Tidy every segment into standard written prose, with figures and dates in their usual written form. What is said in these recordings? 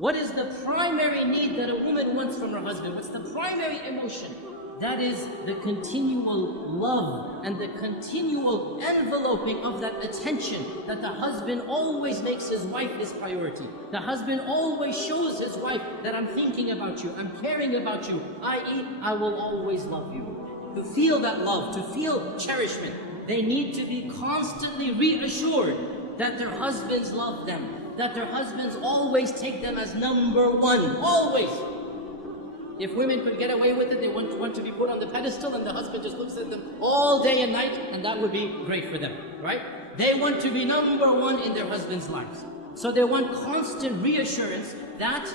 What is the primary need that a woman wants from her husband? What's the primary emotion? That is the continual love and the continual enveloping of that attention that the husband always makes his wife his priority. The husband always shows his wife that I'm thinking about you, I'm caring about you, i.e., I will always love you. To feel that love, to feel cherishment, they need to be constantly reassured that their husbands love them, that their husbands always take them as number one, always. If women could get away with it, they want to be put on the pedestal and the husband just looks at them all day and night, and that would be great for them, right? They want to be number one in their husband's lives. So they want constant reassurance that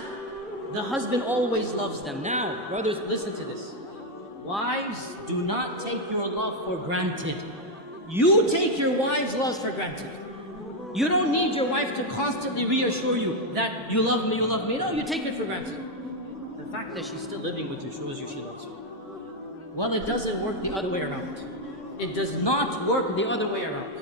the husband always loves them. Now, brothers, listen to this. Wives, do not take your love for granted. You take your wife's love for granted. You don't need your wife to constantly reassure you that you love me, you love me. No, you take it for granted. The fact that she's still living with you shows you she loves you. Well, it doesn't work the other way around. It does not work the other way around.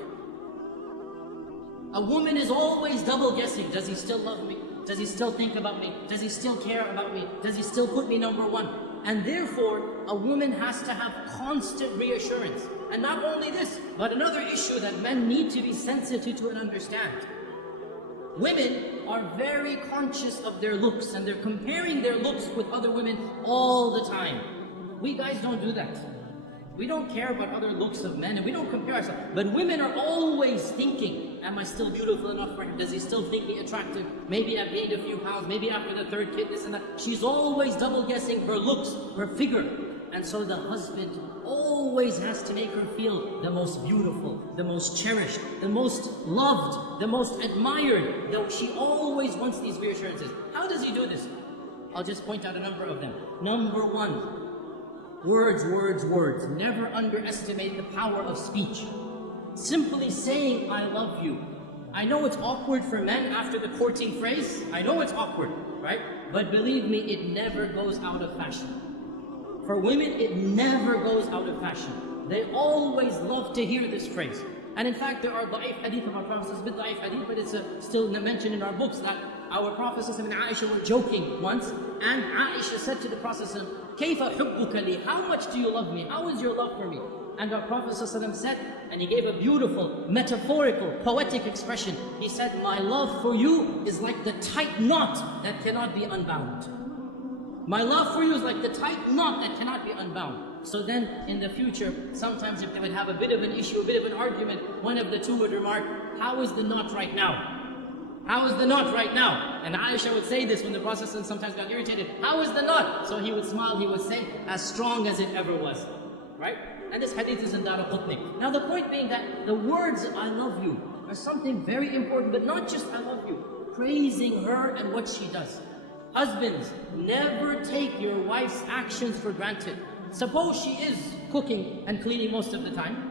A woman is always double guessing. Does he still love me? Does he still think about me? Does he still care about me? Does he still put me number one? And therefore, a woman has to have constant reassurance. And not only this, but another issue that men need to be sensitive to and understand. Women are very conscious of their looks, and they're comparing their looks with other women all the time. We guys don't do that. We don't care about other looks of men, and we don't compare ourselves. But women are always thinking, am I still beautiful enough for him? Does he still think me attractive? Maybe I've gained a few pounds, maybe after the third kid, this and that. She's always double guessing her looks, her figure. And so the husband always has to make her feel the most beautiful, the most cherished, the most loved, the most admired. Though she always wants these reassurances. How does he do this? I'll just point out a number of them. Number one, words, words, words. Never underestimate the power of speech. Simply saying, I love you. I know it's awkward for men after the courting phrase. I know it's awkward, right? But believe me, it never goes out of fashion. For women, it never goes out of fashion. They always love to hear this phrase. And in fact, there are da'if hadith of our Prophet, it's a bit da'if hadith, but it's still mentioned in our books that our Prophet and Aisha were joking once, and Aisha said to the Prophet, كَيْفَ حُبُّكَ لِي? How much do you love me? How is your love for me? And our Prophet said, and he gave a beautiful, metaphorical, poetic expression. He said, my love for you is like the tight knot that cannot be unbound. My love for you is like the tight knot that cannot be unbound. So then, in the future, sometimes if they would have a bit of an issue, a bit of an argument, one of the two would remark, how is the knot right now? How is the knot right now? And Aisha would say this when the Prophet sometimes got irritated. How is the knot? So he would smile, he would say, as strong as it ever was. Right? And this hadith is in Daraqutni. Now the point being that the words, I love you, are something very important, but not just I love you. Praising her and what she does. Husbands, never take your wife's actions for granted. Suppose she is cooking and cleaning most of the time.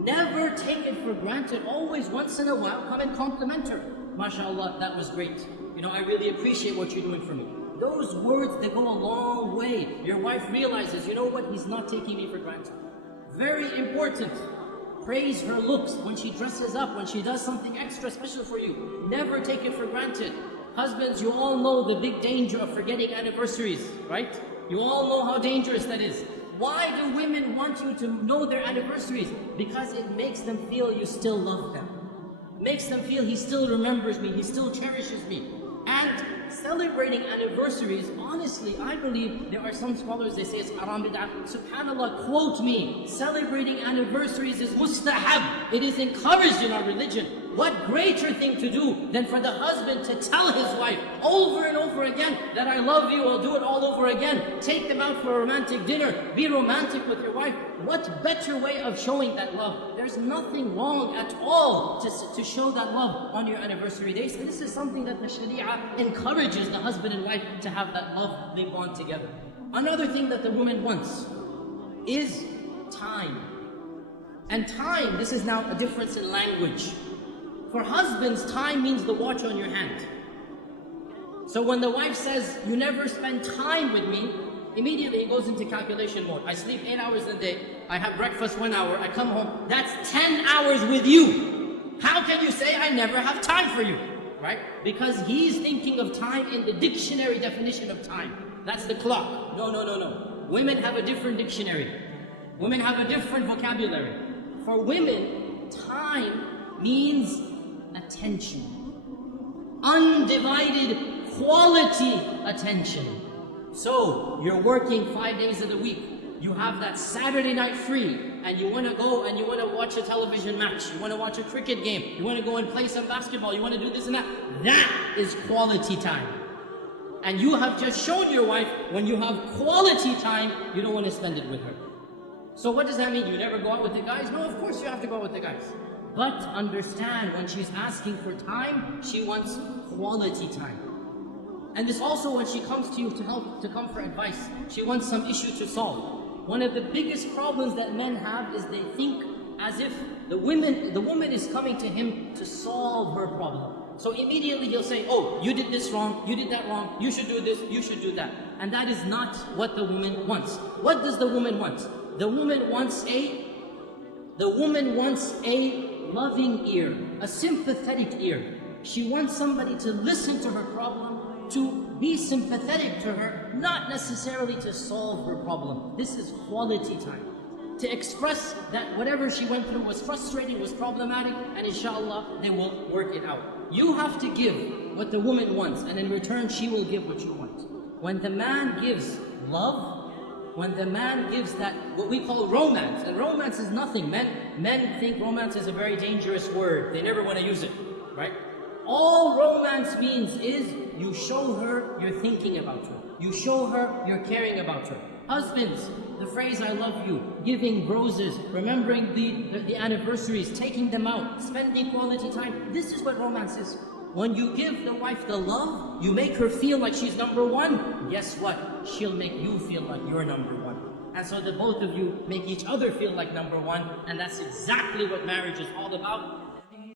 Never take it for granted. Always, once in a while, come and compliment her. MashaAllah, that was great. You know, I really appreciate what you're doing for me. Those words, they go a long way. Your wife realizes, you know what, he's not taking me for granted. Very important. Praise her looks when she dresses up, when she does something extra special for you. Never take it for granted. Husbands, you all know the big danger of forgetting anniversaries, right? You all know how dangerous that is. Why do women want you to know their anniversaries? Because it makes them feel you still love them. Makes them feel he still remembers me, he still cherishes me. And celebrating anniversaries, honestly, I believe there are some scholars, they say it's haram bid'ah. SubhanAllah, quote me, celebrating anniversaries is mustahab. It is encouraged in our religion. What greater thing to do than for the husband to tell his wife over and over again that I love you, I'll do it all over again. Take them out for a romantic dinner. Be romantic with your wife. What better way of showing that love? There's nothing wrong at all to show that love on your anniversary days. This is something that the Sharia encourages the husband and wife to have that love being bond together. Another thing that the woman wants is time. And time, this is now a difference in language. For husbands, time means the watch on your hand. So when the wife says, you never spend time with me, immediately it goes into calculation mode. I sleep 8 hours a day, I have breakfast 1 hour, I come home, that's 10 hours with you. How can you say I never have time for you? right? Because he's thinking of time in the dictionary definition of time. That's the clock. No, no, no, no. Women have a different dictionary. Women have a different vocabulary. For women, time means attention. Undivided quality attention. So, you're working 5 days of the week. You have that Saturday night free, and you want to go and you want to watch a television match. You want to watch a cricket game. You want to go and play some basketball. You want to do this and that. That is quality time. And you have just shown your wife, when you have quality time, you don't want to spend it with her. So what does that mean? You never go out with the guys? No, of course you have to go out with the guys. But understand, when she's asking for time, she wants quality time. And this also, when she comes to you to come for advice, she wants some issue to solve. One of the biggest problems that men have is they think as if the woman is coming to him to solve her problem. So immediately he'll say, oh, you did this wrong, you did that wrong, you should do this, you should do that. And that is not what the woman wants. What does the woman want? The woman wants a loving ear, a sympathetic ear. She wants somebody to listen to her problem, to be sympathetic to her, not necessarily to solve her problem. This is quality time. To express that whatever she went through was frustrating, was problematic, and inshallah, they will work it out. You have to give what the woman wants, and in return, she will give what you want. When the man gives love, when the man gives that, what we call romance, and romance is nothing. Men think romance is a very dangerous word. They never want to use it, right? All romance means is you show her you're thinking about her. You show her you're caring about her. Husbands, the phrase I love you, giving roses, remembering the anniversaries, taking them out, spending quality time. This is what romance is. When you give the wife the love, you make her feel like she's number one. Guess what? She'll make you feel like you're number one. And so the both of you make each other feel like number one. And that's exactly what marriage is all about.